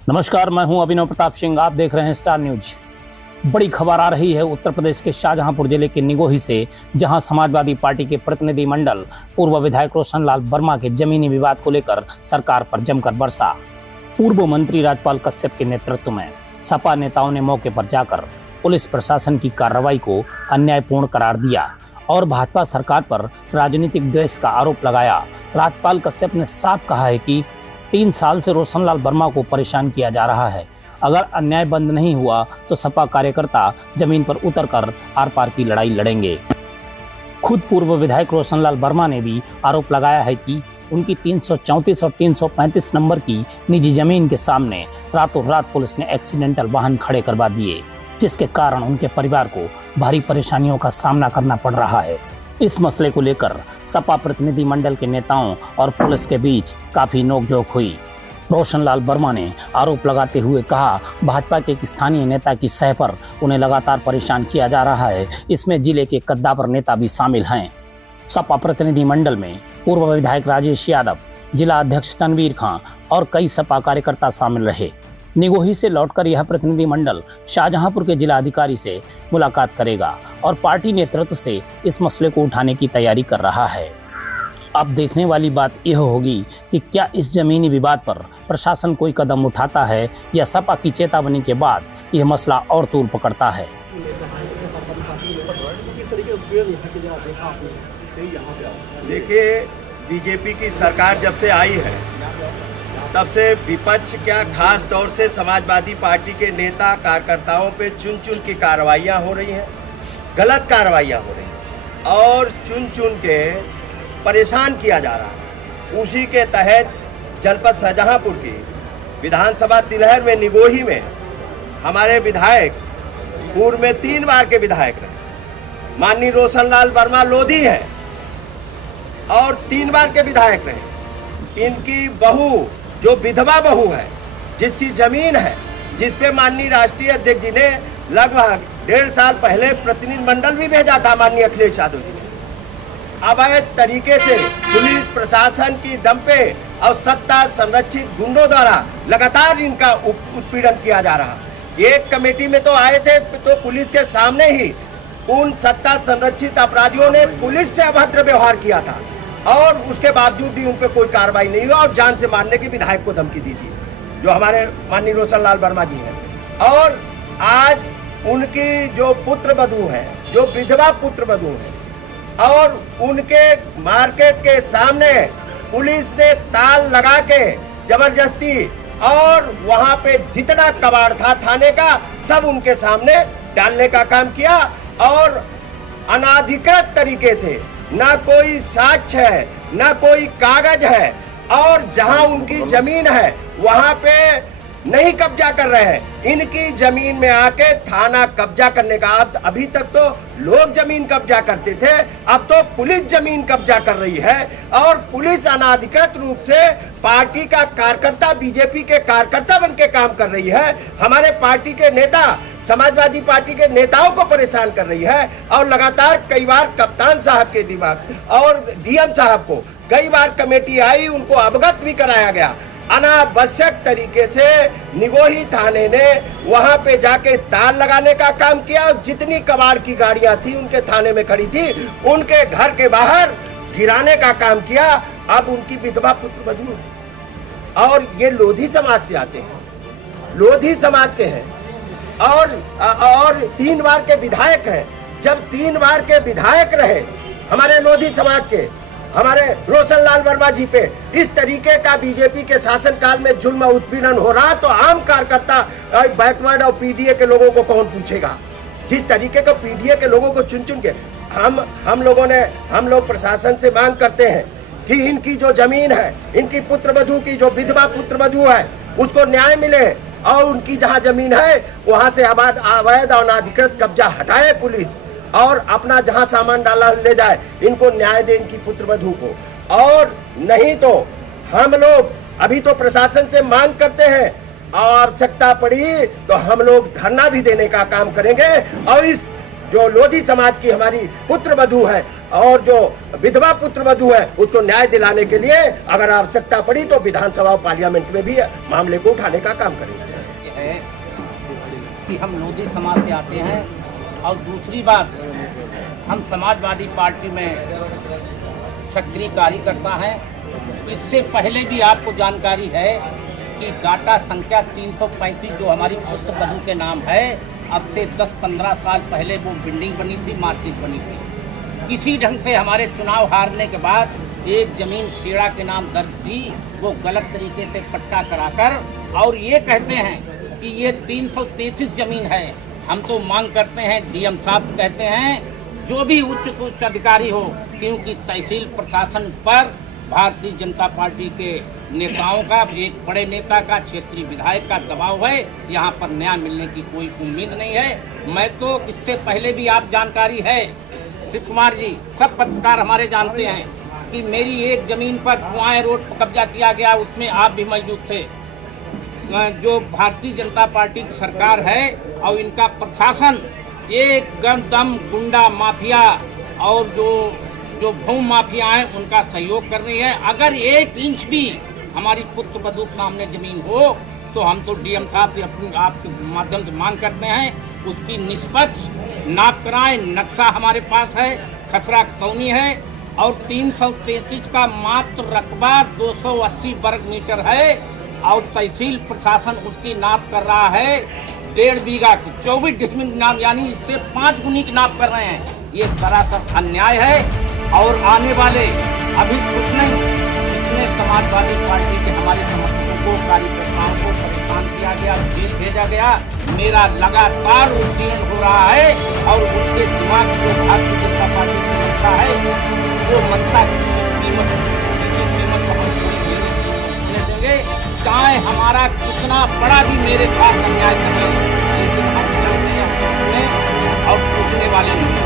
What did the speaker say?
नमस्कार, मैं हूं अभिनव प्रताप सिंह। आप देख रहे हैं स्टार न्यूज। बड़ी खबर आ रही है उत्तर प्रदेश के शाहजहांपुर जिले के निगोही से, जहां समाजवादी पार्टी के प्रतिनिधि मंडल पूर्व विधायक रोशन लाल वर्मा के जमीनी विवाद को लेकर सरकार पर जमकर बरसा। पूर्व मंत्री राजपाल कश्यप के नेतृत्व में सपा नेताओं ने मौके पर जाकर पुलिस प्रशासन की कार्रवाई को अन्यायपूर्ण करार दिया और भाजपा सरकार पर राजनीतिक द्वेष का आरोप लगाया। राजपाल कश्यप ने साफ कहा है कि 3 साल से रोशन लाल वर्मा को परेशान किया जा रहा है। अगर अन्याय बंद नहीं हुआ तो सपा कार्यकर्ता जमीन पर उतरकर आर पार की लड़ाई लड़ेंगे। खुद पूर्व विधायक रोशन लाल वर्मा ने भी आरोप लगाया है कि उनकी 334 और 335 नंबर की निजी जमीन के सामने रातों रात पुलिस ने एक्सीडेंटल वाहन खड़े करवा दिए, जिसके कारण उनके परिवार को भारी परेशानियों का सामना करना पड़ रहा है। इस मसले को लेकर सपा प्रतिनिधि मंडल के नेताओं और पुलिस के बीच काफी नोकझोंक हुई। रोशन लाल वर्मा ने आरोप लगाते हुए कहा, भाजपा के एक स्थानीय नेता की सह पर उन्हें लगातार परेशान किया जा रहा है। इसमें जिले के कद्दावर नेता भी शामिल हैं। सपा प्रतिनिधि मंडल में पूर्व विधायक राजेश यादव, जिला अध्यक्ष तनवीर खां और कई सपा कार्यकर्ता शामिल रहे। निगोही से लौटकर यह प्रतिनिधि मंडल शाहजहांपुर के जिला अधिकारी से मुलाकात करेगा और पार्टी नेतृत्व से इस मसले को उठाने की तैयारी कर रहा है। अब देखने वाली बात यह होगी कि क्या इस जमीनी विवाद पर प्रशासन कोई कदम उठाता है या सपा की चेतावनी के बाद यह मसला और तूल पकड़ता है। देखिए, बीजेपी की सरकार जब से आई है तब से विपक्ष क्या, खास तौर से समाजवादी पार्टी के नेता कार्यकर्ताओं पे चुन चुन की कार्रवाइयाँ हो रही हैं, गलत कार्रवाइयाँ हो रही हैं और चुन चुन के परेशान किया जा रहा है। उसी के तहत जनपद शाहजहांपुर की विधानसभा तिलहर में, निगोही में हमारे विधायक पूर्व में 3 बार के विधायक रहे, माननीय रोशन लाल वर्मा लोधी है और 3 बार के विधायक रहे। इनकी बहू, जो विधवा बहू है, जिसकी जमीन है, जिस पे माननीय राष्ट्रीय अध्यक्ष जी ने लगभग 1.5 साल पहले प्रतिनिधि मंडल भी भेजा था माननीय अखिलेश यादव जी ने, अवैध तरीके से पुलिस प्रशासन की दम पे और सत्ता संरक्षित गुंडों द्वारा लगातार इनका उत्पीड़न किया जा रहा। एक कमेटी में तो आए थे तो पुलिस के सामने ही उन सत्ता संरक्षित अपराधियों ने पुलिस से अभद्र व्यवहार किया था और उसके बावजूद भी उन पर कोई कार्रवाई नहीं हुआ और जान से मारने की विधायक को धमकी दी थी, जो हमारे माननीय रोशन लाल वर्मा जी हैं। और आज उनकी जो पुत्रवधू है, जो विधवा पुत्रवधू है, और उनके मार्केट के सामने पुलिस ने ताल लगा के जबरदस्ती और वहां पे जितना कबाड़ था थाने का सब उनके सामने डालने का काम किया और अनाधिकृत तरीके से, ना कोई साक्ष्य है, ना कोई कागज है और जहां उनकी जमीन है वहां पे नहीं कब्जा कर रहे हैं। इनकी जमीन में आके थाना कब्जा करने का, अभी तक तो लोग जमीन कब्जा करते थे, अब तो पुलिस जमीन कब्जा कर रही है और पुलिस अनाधिकृत रूप से पार्टी का कार्यकर्ता, बीजेपी के कार्यकर्ता बन के काम कर रही है। हमारे पार्टी के नेता, समाजवादी पार्टी के नेताओं को परेशान कर रही है और लगातार कई बार कप्तान साहब के दिमाग और डीएम साहब को कई बार कमेटी आई, उनको अवगत भी कराया गया। अनावश्यक तरीके से निगोही थाने ने वहां पे जाके तार लगाने का काम किया और जितनी कबाड़ की गाड़ियां थी उनके थाने में खड़ी थी उनके घर के बाहर गिराने का काम किया। अब उनकी विधवा पुत्रवधू और ये लोधी समाज से आते हैं, लोधी समाज के हैं और 3 बार के विधायक हैं। जब 3 बार के विधायक रहे हमारे लोधी समाज के, हमारे रोशन लाल वर्मा जी पे इस तरीके का बीजेपी के शासनकाल में जुल्म उत्पीड़न हो रहा, तो आम कार्यकर्ता, बैकवर्ड और पीडीए के लोगों को कौन पूछेगा। जिस तरीके को पीडीए के लोगों को चुन चुन के हम लोग प्रशासन से मांग करते हैं कि इनकी जो जमीन है, इनकी पुत्रवधू की जो विधवा पुत्रवधू है, उसको न्याय मिले और उनकी जहां जमीन है वहां से अवैध और अनाधिकृत कब्जा हटाए पुलिस और अपना जहां सामान डाला ले जाए, इनको न्याय दे इनकी पुत्रवधू को। और नहीं तो हम लोग अभी तो प्रशासन से मांग करते हैं और आवश्यकता पड़ी तो हम लोग धरना भी देने का काम करेंगे और इस जो लोधी समाज की हमारी पुत्रवधू है और जो विधवा पुत्र वधू है उसको न्याय दिलाने के लिए अगर आवश्यकता पड़ी तो विधानसभा और पार्लियामेंट में भी मामले को उठाने का काम करेंगे। है कि हम लोधी समाज से आते हैं और दूसरी बात हम समाजवादी पार्टी में सक्रिय कार्यकर्ता हैं। इससे पहले भी आपको जानकारी है कि डाटा संख्या 335 जो हमारी पुत्र वधू के नाम है, अब से 10-15 साल पहले वो बिल्डिंग बनी थी, मार्केट बनी थी। किसी ढंग से हमारे चुनाव हारने के बाद एक जमीन खेड़ा के नाम दर्ज थी, वो गलत तरीके से पट्टा कराकर और ये कहते हैं कि ये 333 जमीन है। हम तो मांग करते हैं, डीएम साहब कहते हैं जो भी उच्च अधिकारी हो, क्योंकि तहसील प्रशासन पर भारतीय जनता पार्टी के नेताओं का, एक बड़े नेता का, क्षेत्रीय विधायक का दबाव है। यहाँ पर न्याय मिलने की कोई उम्मीद नहीं है। मैं तो इससे पहले भी आप जानकारी है शिव कुमार जी, सब पत्रकार हमारे जानते हैं कि मेरी एक जमीन पर कुआएं रोड पर कब्जा किया गया, उसमें आप भी मौजूद थे। जो भारतीय जनता पार्टी की सरकार है और इनका प्रशासन एकदम गुंडा माफिया और जो भू माफिया हैं उनका सहयोग कर रही है। अगर 1 इंच भी हमारी पुत्र वधू के सामने जमीन हो तो हम तो डीएम साहब से अपनी आपके माध्यम से मांग करते हैं उसकी निष्पक्ष नाप कराएं। नक्शा हमारे पास है, खसरा खतौनी है और 333 का मात्र रकबा 280 वर्ग मीटर है और तहसील प्रशासन उसकी नाप कर रहा है 1.5 बीघा की 24 डिसमिल नाम, यानी इससे 5 गुनी की नाप कर रहे हैं। ये सरासर अन्याय है। और आने वाले अभी कुछ नहीं, जितने समाजवादी पार्टी के हमारे समर्थकों को, कार्यकर्ताओं को परेशान किया गया, जेल भेजा गया, मेरा लगातार उत्पीड़न हो रहा है और उनके दिमाग जो भारतीय जनता पार्टी की मनसा है, वो मनसा किसी कीमत पर हम कोई लेने देंगे, चाहे हमारा कितना बड़ा भी मेरे साथ अन्याय करें।